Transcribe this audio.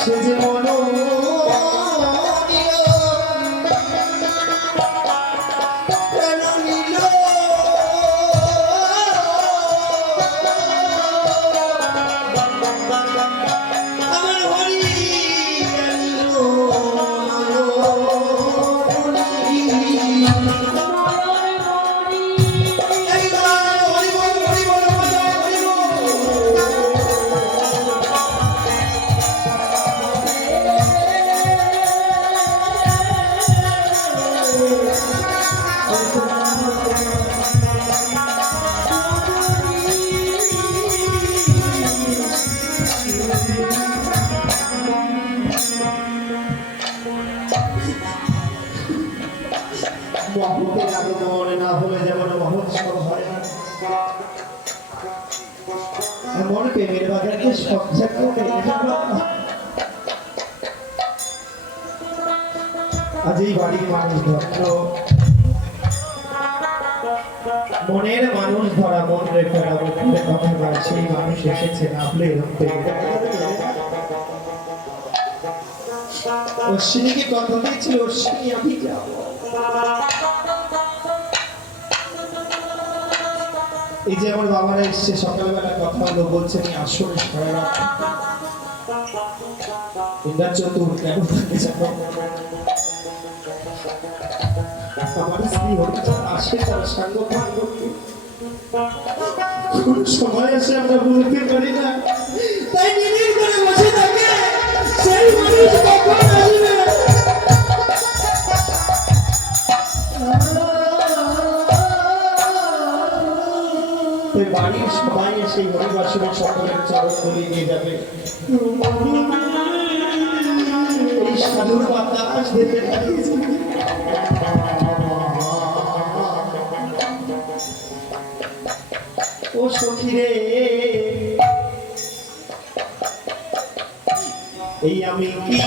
সে যে মনো মহতের আগমন না হলে যেমন মহোৎসব হয় না, এমন প্রেমের বাজারকে সজ্জা করে আজ এই বাড়ির মানুষ ধন্য, মনের মানুষ ধরা, মন রেখে কথা বলে সেই মানুষ এসেছে না হলে এরকম অশ্বিনীকে কথা দিয়েছিল, অশ্বিনী আমি যাবো। এই যে আমার বাবারা এসছে, সকালবেলা কথা হলো, বলছে আমি আসলে সারা রাত ইন্দ্র চতুর কেন থাকে যাবো। আমার স্ত্রী আসে তার সাঙ্গ পান করতে, কোন সময় আসে আমরা বলতে পারি না, তাই নিজের করে বসে থাকে সেই মানুষ কখন আসবে। বাড়ির সবাই এসে হরিবাসনের সকলের চরণ ধরে নিয়ে যাবে। এই সাধুর বাতাস দেখে ও সখী রে, এই আমি কি